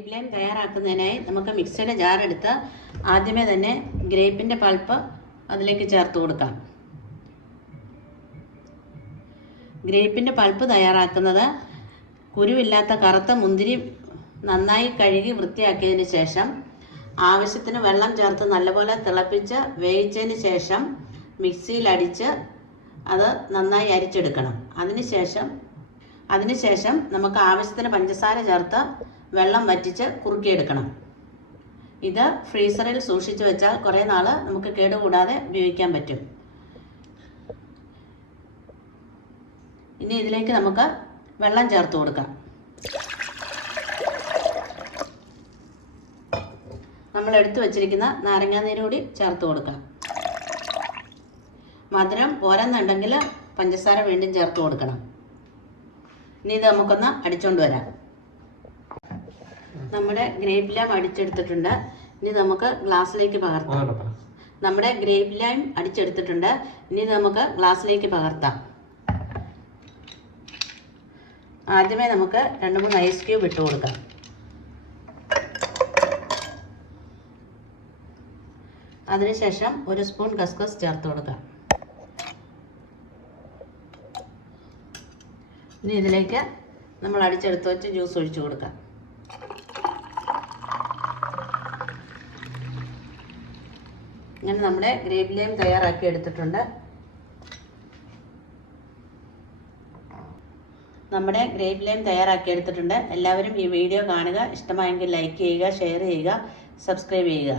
Grape lime തയ്യാറാക്കുന്നതിനായി നമുക്ക് മിക്സിയുടെ ജാറെടുത്ത് ആദ്യമേ തന്നെ ഗ്രേപ്പിന്റെ പൾപ്പ് അതിലേക്ക് ചേർത്ത് കൊടുക്കാം. ഗ്രേപ്പിന്റെ പൾപ്പ് തയ്യാറാക്കുന്നത് കുരുവില്ലാത്ത കറുത്ത മുന്തിരി നന്നായി കഴുകി വൃത്തിയാക്കിയതിന് ശേഷം ആവശ്യത്തിന് വെള്ളം ചേർത്ത് നല്ലപോലെ തിളപ്പിച്ച് വേവിച്ചതിന് ശേഷം മിക്സിയിൽ അടിച്ച് അത് നന്നായി അരിച്ചെടുക്കണം. അതിനുശേഷം അതിനുശേഷം നമുക്ക് ആവശ്യത്തിന് പഞ്ചസാര ചേർത്ത് വെള്ളം വറ്റിച്ച് കുറുക്കിയെടുക്കണം. ഇത് ഫ്രീസറിൽ സൂക്ഷിച്ചു വെച്ചാൽ കുറേ നാൾ നമുക്ക് കേടുകൂടാതെ ഉപയോഗിക്കാൻ പറ്റും. ഇനി ഇതിലേക്ക് നമുക്ക് വെള്ളം ചേർത്ത് കൊടുക്കാം. നമ്മൾ എടുത്തു വച്ചിരിക്കുന്ന നാരങ്ങാനീര് കൂടി ചേർത്ത് കൊടുക്കാം. മധുരം പോരെന്നുണ്ടെങ്കിൽ പഞ്ചസാര വീണ്ടും ചേർത്ത് കൊടുക്കണം. ഇനി ഇത് നമുക്കൊന്ന് അടിച്ചോണ്ട് വരാം. നമ്മുടെ ഗ്രേപ്പ് ലൈം അടിച്ചെടുത്തിട്ടുണ്ട്. ഇനി നമുക്ക് ഗ്ലാസ്സിലേക്ക് പകർത്താം. നമ്മുടെ ഗ്രേപ്പ് ലൈം അടിച്ചെടുത്തിട്ടുണ്ട്. ഇനി നമുക്ക് ഗ്ലാസ്സിലേക്ക് പകർത്താം. ആദ്യമേ നമുക്ക് രണ്ട് മൂന്ന് ഐസ് ക്യൂബ് ഇട്ട് കൊടുക്കാം. അതിനുശേഷം ഒരു സ്പൂൺ കസ്കസ് ചേർത്ത് കൊടുക്കാം. ഇനി ഇതിലേക്ക് നമ്മൾ അടിച്ചെടുത്ത് വെച്ച് ജ്യൂസ് ഒഴിച്ചു കൊടുക്കാം. ഇങ്ങനെ നമ്മുടെ ഗ്രേവി ലൈം തയ്യാറാക്കി എടുത്തിട്ടുണ്ട്. നമ്മുടെ ഗ്രേവി ലൈം തയ്യാറാക്കി എടുത്തിട്ടുണ്ട്. എല്ലാവരും ഈ വീഡിയോ കാണുക. ഇഷ്ടമായെങ്കിൽ ലൈക്ക് ചെയ്യുക ഷെയർ ചെയ്യുക സബ്സ്ക്രൈബ് ചെയ്യുക.